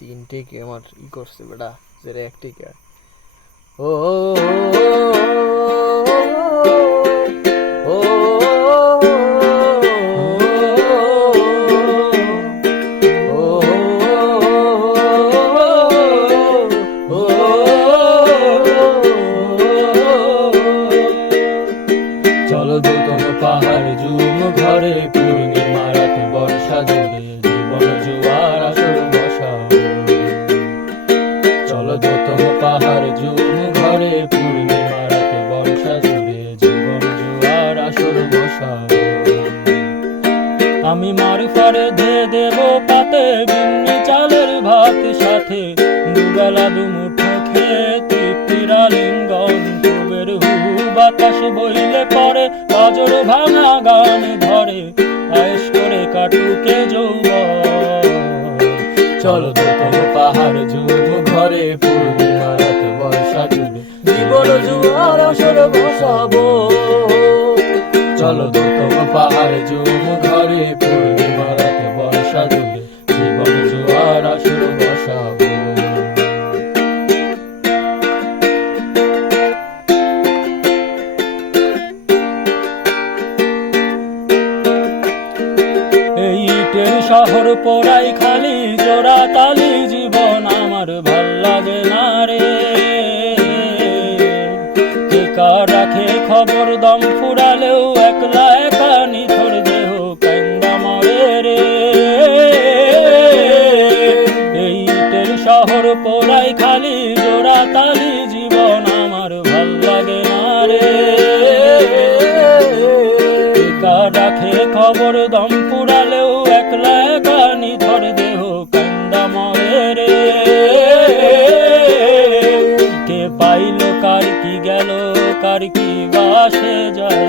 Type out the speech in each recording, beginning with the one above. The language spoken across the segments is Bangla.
তিনটেকে আমার করছে বেটা, যেটা একটিকে ও ও চলো দোতন পাহাড় ঝুম ঘরে পূর্ণিমা রাত বর্ষা জুড়ে জীবন জোয়ার আসর বসাবো। চলো দোতন পাহাড় ঝুম ঘরে পূর্ণিমা রাত বর্ষা জুড়ে জীবন জোয়ার আসর বসাবো। আমি মার ফারে ধে দেব পাতে বিন্নি চালের ভাত সাথে দুবেলা দুমুঠো খেয়ে তৃপ্তির আলিঙ্গন কুবের হু বাতাস বইলে পরে কাজর ভাঙা গান ধরে আয়েশ করে কাটুকে যৌবন। চলো দোতন পাহাড় ঝুম ঘরে পূর্ণিমা রাত বর্ষা জুড়ে জীবন জোয়ার আসর বসাবো। চলো দোতন পাহাড় ঝুম ঘরে পূর্ণিমা রাত বর্ষা জুড়ে জীবন জোয়ার আসর বসাবো। শহর পোড়াই খালি জোড়া তালি জীবন আমার ভাল লাগে না রে। কে কার রাখে খবর দম ফুরালেও একলা একা নিথর দেহ কান্দা মরে রে। এই ইটের শহর পোড়াই খালি জোড়া তালি জীবন আমার ভাল লাগে না রে। কে কার রাখে খবর দম ফুরালেও একলা একা নিথর দেহ কান্দা মরে রে। কে পাইল কার কি গেল কার কি বাসে যায়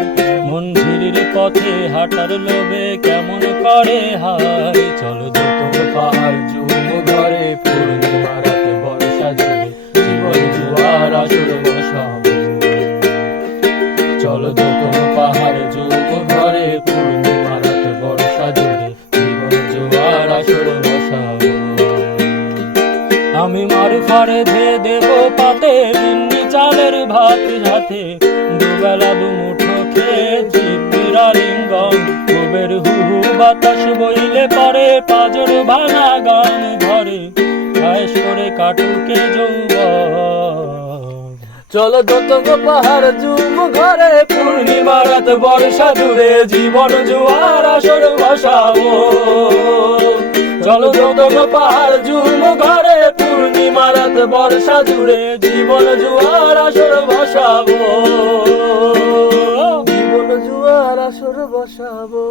মন ঝিরির পথে হাঁটার লোভে কেমন করে হায়। চলো দোতন পাহাড় ঝুম ঘরে পূর্ণিমা রাত বর্ষা জুড়ে জীবন জোয়ার আসর বসাবো। চলো দোতন পাহাড় ঝুম ঘরে পূর্ণিমা রাত বর্ষা জুড়ে জীবন জোয়ার আসর বসাবো। আমি মার ফারে ধে দেব পাতে বিন্নি চালের ভাত সাথে দুবেলা দুমুঠো খেয়ে তৃপ্তির আলিঙ্গন কুবের হু হু বাতাস বইলে পরে পাজর ভাঙা গান ধরে আয়েশ করে কাটুকে যৌবন। চলো দোতন পাহাড় ঝুম ঘরে পূর্ণিমা রাত বর্ষা জুড়ে জীবন জোয়ার আসর বসাবো। চলো দোতন পাহাড় ঝুম ঘরে পূর্ণিমা রাত বর্ষা জুড়ে জীবন জোয়ার আসর বসাবো। জীবন জোয়ার আসর বসাবো।